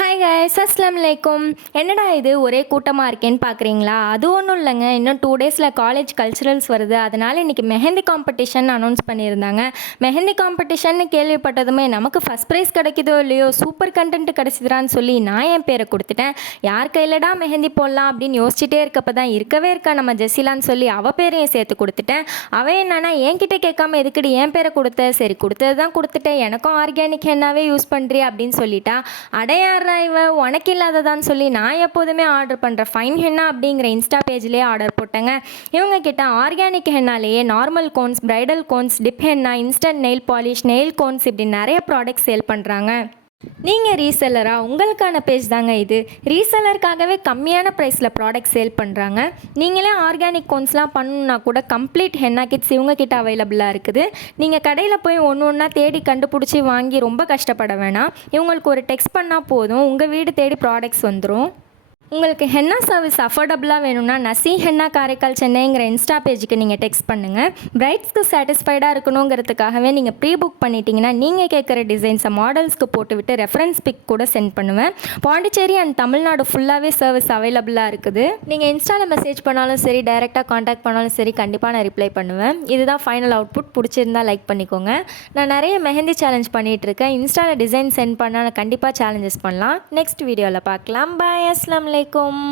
Hi guys, அஸ்ஸலாமு அலைக்கும். என்னடா இது ஒரே கூட்டமாக இருக்கேன்னு பார்க்குறீங்களா? அது ஒன்றும் இல்லைங்க. இன்னும் 2 டேஸில் காலேஜ் கல்ச்சுரல்ஸ் வருது. அதனால் இன்றைக்கி மெஹந்தி காம்படிஷன் அனௌன்ஸ் பண்ணியிருந்தாங்க. மெஹந்தி காம்படிஷன்னு கேள்விப்பட்டதுமே நமக்கு ஃபஸ்ட் ப்ரைஸ் கிடைக்குதோ இல்லையோ, சூப்பர் கண்டென்ட் கிடச்சிதுறான்னு சொல்லி நான் என் பேரை கொடுத்துட்டேன். யார் கையிலடா மெஹந்தி போடலாம் அப்படின்னு யோசிச்சுட்டே இருக்கப்போ தான் இருக்கவே இருக்கா நம்ம ஜெசிலான்னு சொல்லி அவள் பேரையும் சேர்த்து கொடுத்துட்டேன். அவள் என்னன்னா என்கிட்ட கேட்காம எதுக்கடி என் பேரை கொடுத்த? சரி கொடுத்தது தான் கொடுத்துட்டேன், எனக்கும் ஆர்கானிக் ஹென்னாவே யூஸ் பண்ணுறி அப்படின்னு சொல்லிட்டா. அடையார் இவ உனக்கு இல்லாததான்னு சொல்லி நான் எப்போதுமே ஆர்டர் பண்ணுற ஃபைன் ஹென்னா அப்படிங்கிற இன்ஸ்டா பேஜ்லேயே ஆர்டர் போட்டேங்க. இவங்க கிட்ட ஆர்கானிக் ஹென்னாலேயே normal cones, bridal cones, dip henna, instant nail polish, nail cones இப்படி நிறைய ப்ராடக்ட்ஸ் சேல் பண்ணுறாங்க. நீங்கள் ரீசெல்லரா? உங்களுக்கான பேஜ் தாங்க இது. ரீசெல்லருக்காகவே கம்மியான ப்ரைஸில் ப்ராடக்ட் சேல் பண்ணுறாங்க. நீங்களே ஆர்கானிக் கோன்ஸ்லாம் பண்ணணுன்னா கூட கம்ப்ளீட் ஹென்னா கிட்ஸ் இவங்கக்கிட்ட அவைலபிளாக இருக்குது. நீங்கள் கடையில் போய் ஒன்று ஒன்றா தேடி கண்டுபிடிச்சி வாங்கி ரொம்ப கஷ்டப்பட வேணாம். இவங்களுக்கு ஒரு டெக்ஸ்ட் பண்ணால் போதும், உங்கள் வீடு தேடி ப்ராடக்ட்ஸ் வந்துடும். உங்களுக்கு ஹென்னா சர்வீஸ் அஃபோர்டபுளாக வேணும்னா நசி ஹென்னா காரைக்கால் சென்னைங்கிற இன்ஸ்டா பேஜுக்கு நீங்கள் டெக்ஸ்ட் பண்ணுங்கள். பிரைட்ஸ்க்கு சாட்டிஸ்ஃபைடாக இருக்கணுங்கிறதுக்காகவே நீங்கள் ப்ரீ புக் பண்ணிட்டீங்கன்னா நீங்கள் கேட்குற டிசைன்ஸை மாடல்ஸ்க்கு போட்டுவிட்டு ரெஃபரன்ஸ் பிக் கூட சென்ட் பண்ணுவேன். பாண்டிச்சேரி அண்ட் தமிழ்நாடு ஃபுல்லாகவே சர்வீஸ் அவைலபிளாக இருக்குது. நீங்கள் இன்ஸ்டாவில் மெசேஜ் பண்ணாலும் சரி, டைரெக்டாக காண்டாக்ட் பண்ணாலும் சரி, கண்டிப்பாக நான் ரிப்ளை பண்ணுவேன். இதுதான் ஃபைனல் அவுட்புட். பிடிச்சிருந்தால் லைக் பண்ணிக்கோங்க. நான் நிறைய மெஹந்தி சேலஞ்ச் பண்ணிகிட்ருக்கேன். இன்ஸ்டாவில் டிசைன் சென்ட் பண்ணால் நான் கண்டிப்பாக சேலஞ்சஸ் பண்ணலாம். நெக்ஸ்ட் வீடியோவில் பார்க்கலாம். பாய், அஸ்ஸலாமு அலைக்கும்.